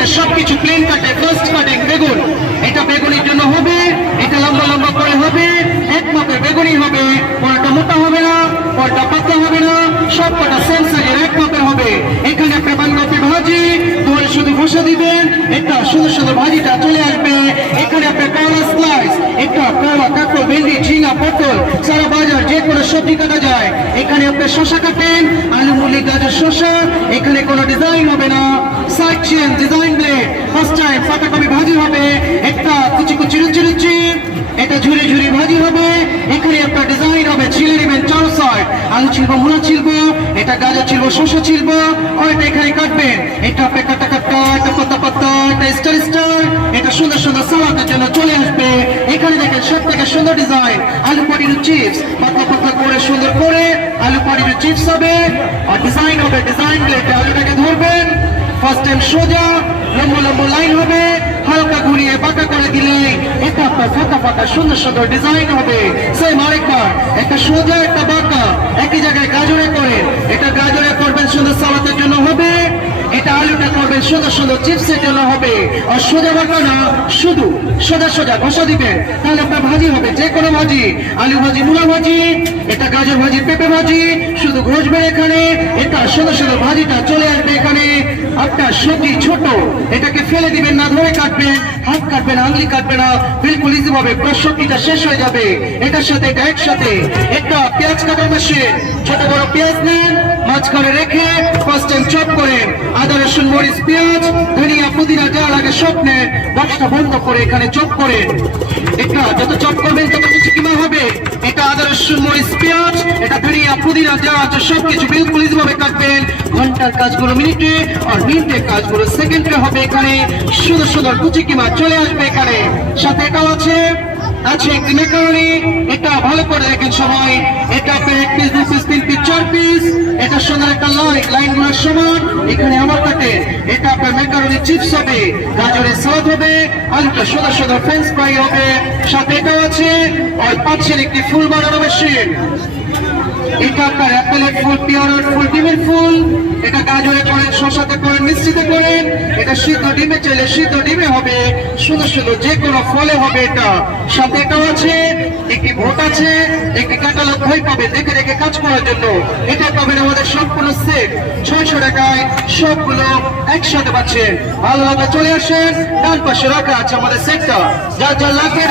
থেকে সবকিছু প্লেন কাটে, ফার্স্ট কাটিং বেগুন। এটা বেগুনির জন্য হবে, এটা লম্বা লম্বা করে হবে, এক মাপের বেগুনি হবে, কোনটা মোটা হবে না, কোনটা পাতলা হবে না, সব কটা সেম সাইজের এক মাপের হবে। এখানে আপনি বাঁধাকপি ভাজি ধরে শুধু বসে দিবেন, একটা সুন্দর সুন্দর ভাজিটা চলে আসবে। এখানে আপনি করলা স্লাইস, একটা করলা, কাঁকড়, ভেন্ডি, ঝিঙা, পটল, সারা বাজার যে কোনো সবজি কাটা যায়। এখানে আপনি শসা কাটেন, আলু, মুলি, গাজর, শসা। এখানে কোনো ডিজাইন হবে না, side chain, design blade, first time পাতাকপি ভাজি হবে, একটা কুচি কুচি রুচি রুচি, এটা ঝুরি ঝুরি ভাজি হবে। এখানে আপনার ডিজাইন হবে, ছিলে নেবেন চার সাইড, আলু ছিলবো, মূলা ছিলবো, এটা গাজর ছিলবো, শসা ছিলবো, আর এটা এখানে কাটবেন। এটা আপনি কাটা কাটা, এটা পাতা পাতা, এটা স্টার স্টার, এটা সুন্দর সুন্দর সালাদের জন্য চলে আসবে। এখানে দেখেন সব থেকে সুন্দর ডিজাইন, আলু পনির চিপস, পাতলা পাতলা করে সুন্দর করে আলু পনির চিপস হবে। আর ডিজাইন হবে, ডিজাইন প্লেটে আলুটাকে ধরবেন, ফার্স্ট টাইম সোজা লম্বা লম্বা লাইন হবে, হালকা ঘুরিয়ে বাঁকা করে দিলে এটা আপনার ফাঁকা ফাঁকা সুন্দর সুন্দর ডিজাইন হবে। সেই আরেকবার, একটা সোজা একটা বাঁকা, একই জায়গায় গাজরে করেন, এটা গাজরে করবেন সুন্দর সালাদের জন্য হবে, এটা আলুটা করবেন সুন্দর সুন্দর চিপসের জন্য হবে। আর সোজা বাঁকা না, শুধু সোজা সোজা ঘষা দিবেন, তাহলে আপনার ভাজি হবে যে কোনো ভাজি, আলু ভাজি, মূলা ভাজি, এটা গাজর ভাজি, পেঁপে ভাজি, শুধু ঘষবেন এখানে, এটা সুন্দর সুন্দর ভাজিটা চলে আসবে এখানে। আপনার সবজি ছোট, এটাকে ফেলে দিবেন না, ধরে কাটবেন, হাত কাটবেন, আঙুলি কাটবে না, বিলকুল ইজি ভাবে পুরো সবজিটা শেষ হয়ে যাবে। এটার সাথে এটা একসাথে একটা পেঁয়াজ কাটার মেশিন, ছোট বড় পেঁয়াজ নেন, মাঝখানে রেখে ফার্স্ট টাইম চপ করেন, আদা রসুন মরিচ পেঁয়াজ ধনিয়া পুদিনা যা লাগে সব নেন, বক্সটা বন্ধ করে এখানে চপ করেন। এটা যত চপ করবেন তত কিছু কিমা হবে। এটা আদা রসুন মরিচ পেঁয়াজ, এটা ধনিয়া পুদিনা যা আছে সবকিছু বিলকুল ইজি ভাবে কাটবেন। ঘন্টার কাজগুলো মিনিটে আর মিনিটের কাজগুলো সেকেন্ডে হবে। এখানে সুন্দর সুন্দর কুচি কিমা চলে আসবে এখানে। সাথে এটাও আছে একটি মেকারনি, এটা ভালো করে দেখেন সবাই, এটা আপনার 1 পিস 2 পিস 3 পিস 4 পিস, এটা সুন্দর একটা লাইনগুলোর সমান এখানে আমার কাটে। এটা আপনার মেকারনি চিপস হবে, গাজরের সালাদ হবে, আলুটা সুন্দর সুন্দর ফ্রেঞ্চ ফ্রাই হবে। সাথে এটাও আছে আর পাচ্ছেন একটি ফুল বানানো মেশিন, এটা আপনার অ্যাপেলের ফুল, পিয়ারের ফুল, ডিমের ফুল, এটা গাজরে করেন, শসাতে করেন, মিষ্টিতে করেন, এটা সিদ্ধ ডিমে চাইলে সিদ্ধ ডিমে হবে, সুন্দর সুন্দর যে কোনো ফলে হবে এটা। সাথে এটাও আছে একটি ভোট আছে, একটি ক্যাটালগ বই পাবে দেখে দেখে কাজ করার জন্য। এটা পাবেন আমাদের সম্পূর্ণ সেট 600 টাকায়, সবগুলো একসাথে পাচ্ছেন। ভালো লাগলে চলে আসেন, ডান পাশে রাখা আছে আমাদের সেটটা, যা যা লাগে